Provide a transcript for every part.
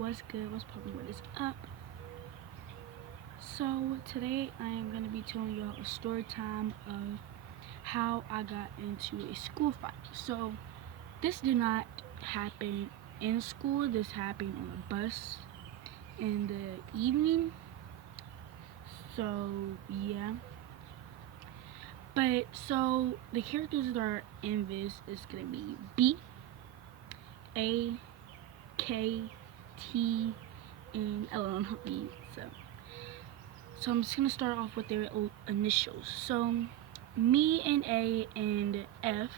What's good? What's poppin'? What is up? So today I am gonna be telling y'all a story time of how I got into a school fight. So this did not happen in school. This happened on a bus in the evening. So yeah. But so the characters that are in this is gonna be B, A, K, T, and L. So I'm just gonna start off with their initials. So me and A and F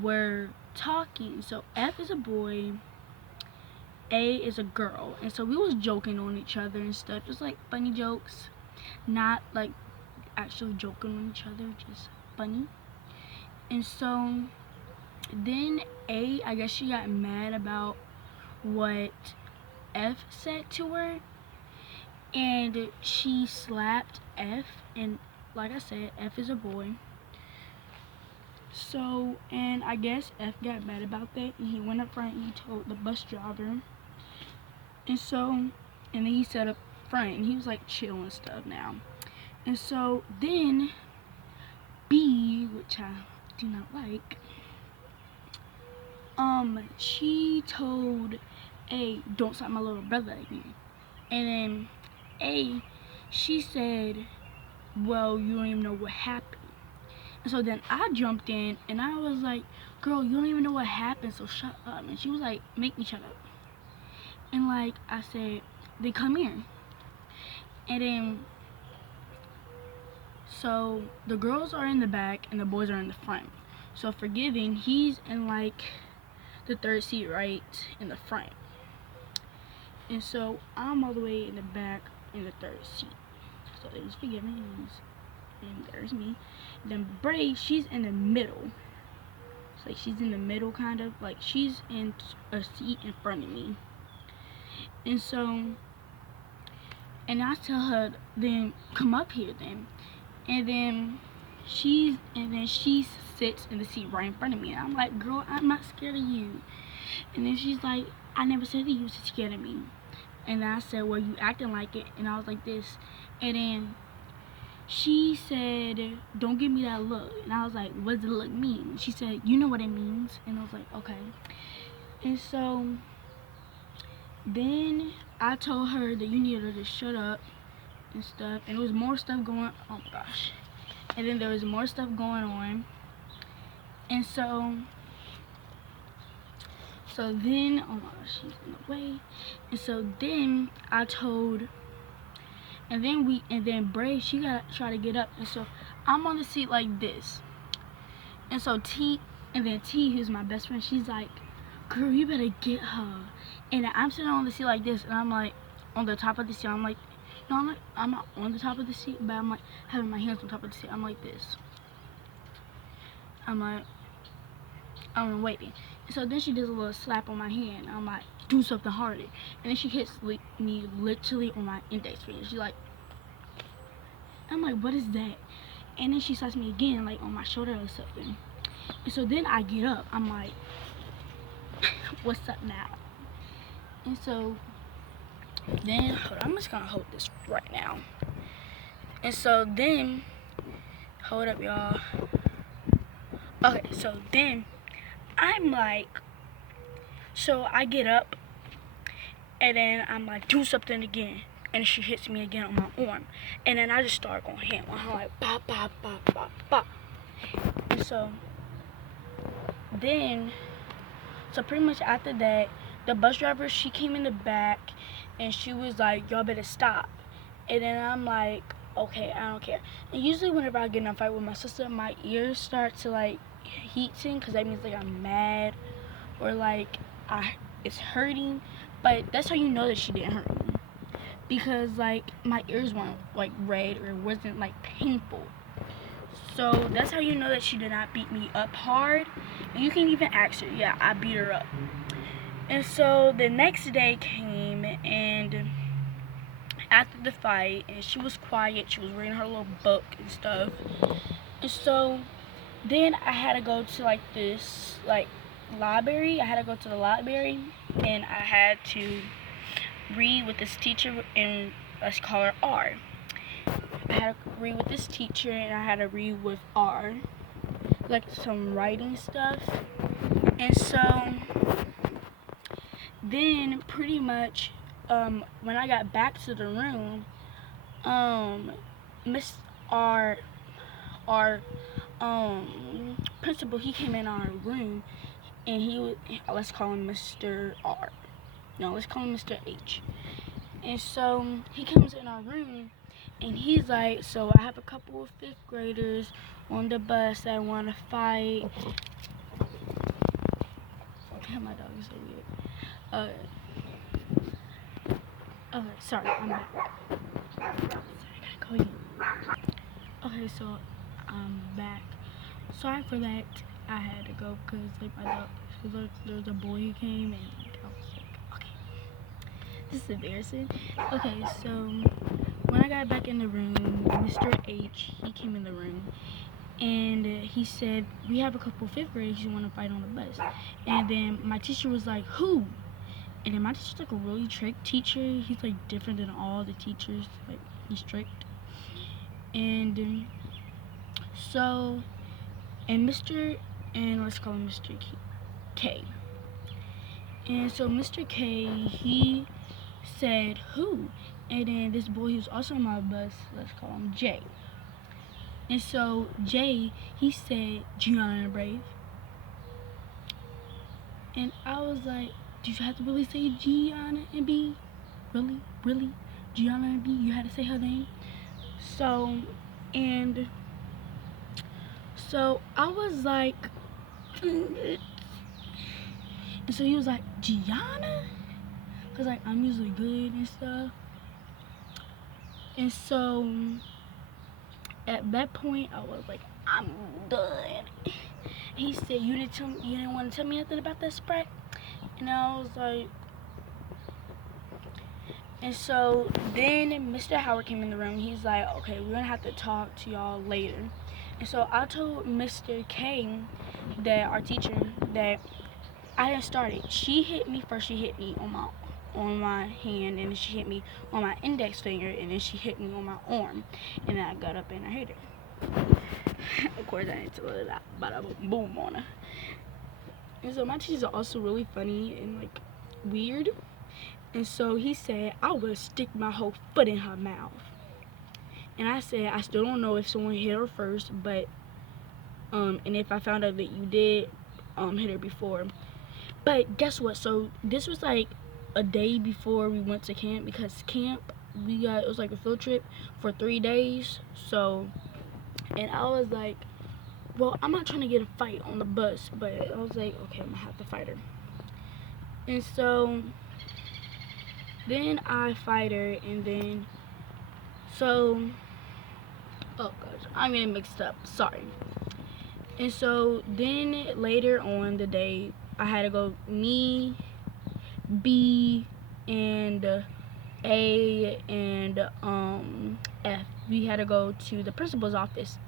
were talking. So F is a boy, A is a girl, and so we was joking on each other and stuff, just like funny jokes, not like actually joking on each other, just funny. And so then A, I guess she got mad about what F said to her, and she slapped F, and like I said, F is a boy. So, and I guess F got mad about that, and he went up front and he told the bus driver. And so, and then he sat up front and he was like chill and stuff now. And so then B, which I do not like, she told A, don't slap my little brother again. And then A, she said, well, you don't even know what happened. And so then I jumped in and I was like, girl, you don't even know what happened, so shut up. And she was like, make me shut up. And like I said, they come here. And then, so the girls are in the back and the boys are in the front. So forgiving, he's in like the third seat right in the front. And so I'm all the way in the back in the third seat. So there's forgiving and there's me. And then Bray, she's in the middle. So like she's in the middle kind of, like she's in a seat in front of me. And so, and I tell her, then come up here then. And then she sits in the seat right in front of me. And I'm like, girl, I'm not scared of you. And then she's like, I never said that you was scared of me. And then I said, well, you acting like it. And I was like this. And then she said, don't give me that look. And I was like, what does the look mean? She said, you know what it means. And I was like, okay. And so then I told her that you needed her to shut up and stuff. And there was more stuff going, oh my gosh. And then there was more stuff going on. And so then, oh my gosh, she's in the way. And so then I told, and then Bray, she got try to get up. And so I'm on the seat like this. And so T, who's my best friend, she's like, girl, you better get her. And I'm sitting on the seat like this, and I'm like, on the top of the seat, I'm like, no, I'm not on the top of the seat, but I'm like, having my hands on top of the seat, I'm like this. I'm like, I'm waiting. So then she does a little slap on my hand. I'm like, do something harder. And then she hits me literally on my index finger. She's like, I'm like, what is that? And then she slaps me again, like on my shoulder or something. And so then I get up. I'm like, what's up now? And so then, hold on, I'm just gonna hold this right now. And so then, hold up, y'all. Okay, so then I'm like, so I get up, and then I'm like, do something again. And she hits me again on my arm. And then I just start going ham on her, like, bop, bop, bop, bop, bop. And so then, so pretty much after that, the bus driver, she came in the back, and she was like, y'all better stop. And then I'm like, okay, I don't care. And usually whenever I get in a fight with my sister, my ears start to like heating, because that means like I'm mad or like it's hurting. But that's how you know that she didn't hurt me, because like my ears weren't like red or it wasn't like painful. So that's how you know that she did not beat me up hard. And you can even ask her, yeah, I beat her up. And so the next day came, and after the fight, and she was quiet, she was reading her little book and stuff. And so then I had to go to like this like library. I had to go to the library, and I had to read with this teacher, and let's call her R. I had to read with this teacher, and I had to read with R, like some writing stuff. And so then pretty much when I got back to the room, Miss our principal, he came in our room, and he was, let's call him Mr. R. No, let's call him Mr. H. And so he comes in our room, and he's like, so I have a couple of 5th graders on the bus that want to fight. My dog is so weird. Okay, sorry, I'm back. Sorry, I gotta call you. Okay, so I'm back. Sorry for that. I had to go because like my dog, there was a boy who came, and like, I was like, okay, this is embarrassing. Okay, so when I got back in the room, Mr. H, he came in the room, and he said, we have a couple 5th graders who want to fight on the bus. And then my teacher was like, who? And then my teacher's like a really strict teacher. He's like different than all the teachers. Like, he's strict. And so, and let's call him Mr. K. And so Mr. K, he said, who? And then this boy who was also on my bus, let's call him J. And so Jay, he said, Gianna and Brave. And I was like, did you have to really say Gianna and B? Really? Really? Gianna and B? You had to say her name? So I was like, and so he was like, Gianna? Because like, I'm usually good and stuff. And so at that point, I was like, I'm done. He said, you didn't want to tell me nothing about that Sprite? And I was like, and so then Mr. Howard came in the room. He's like, okay, we're gonna have to talk to y'all later. And so I told Mr. K, that our teacher, that I didn't start it. She hit me first. She hit me on my hand, and then she hit me on my index finger, and then she hit me on my arm, and then I got up and I hit her. Of course, I didn't tell her that, bada boom on her. And so my teachers are also really funny and like weird. And so he said, I would stick my whole foot in her mouth. And I said, I still don't know if someone hit her first, but and if I found out that you did hit her before. But guess what? So this was like a day before we went to camp, because camp, it was like a field trip for 3 days. So, and I was like, well, I'm not trying to get a fight on the bus, but I was like, okay, I'm gonna have to fight her. And so then I fight her, and then oh gosh, I'm getting mixed up, sorry. And so then later on the day, I had to go, me, B, and A, and F, we had to go to the principal's office,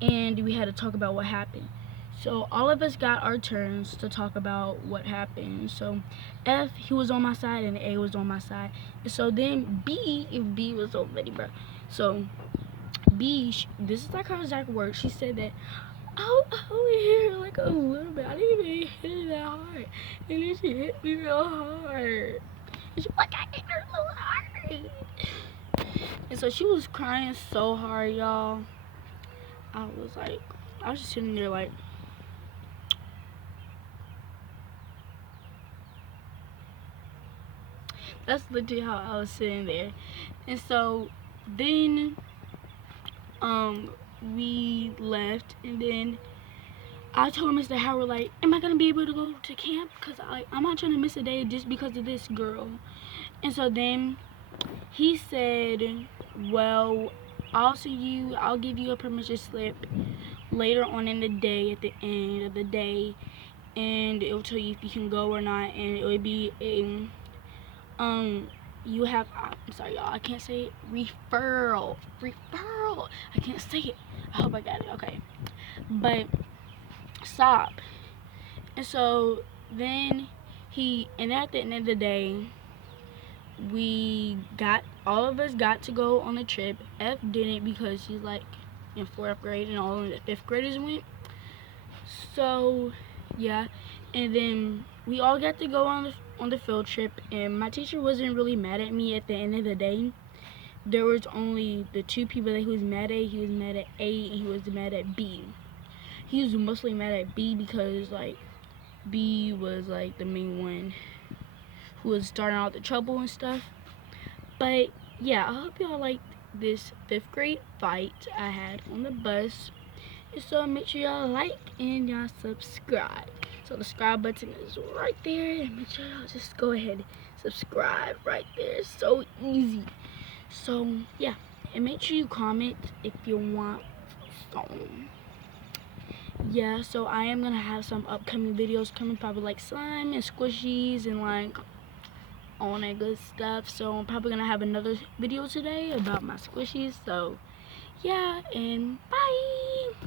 and we had to talk about what happened. So all of us got our turns to talk about what happened. So F, he was on my side, and A was on my side. And so then B, if B was so ready, bro. So B, this is like her exact words. She said that, oh, I only hit her like a little bit. I didn't even hit it that hard. And then she hit me real hard. And she was like, I hit her so hard. And so she was crying so hard, y'all. I was just sitting there like, that's literally how I was sitting there. And so then we left, and then I told Mr. Howard, like, am I gonna be able to go to camp? Because I'm not trying to miss a day just because of this girl. And so then he said, well, I'll give you a permission slip later on in the day, at the end of the day, and it will tell you if you can go or not, and it would be a you have, I'm sorry y'all, I can't say it, referral, I can't say it. I hope I got it. Okay, but stop. And so then and at the end of the day, all of us got to go on the trip. F didn't because he's like in 4th grade and all of the 5th graders went. So yeah, and then we all got to go on the field trip, and my teacher wasn't really mad at me at the end of the day. There was only the 2 people that he was mad at. He was mad at A and he was mad at B. He was mostly mad at B because like B was like the main one who was starting out the trouble and stuff. But yeah, I hope y'all liked this 5th grade fight I had on the bus. And so make sure y'all like and y'all subscribe. So the subscribe button is right there, and make sure y'all just go ahead and subscribe right there. It's so easy. So yeah, and make sure you comment if you want some. Yeah, so I am gonna have some upcoming videos coming, probably like slime and squishies and like all that good stuff. So I'm probably gonna have another video today about my squishies. So yeah, and bye.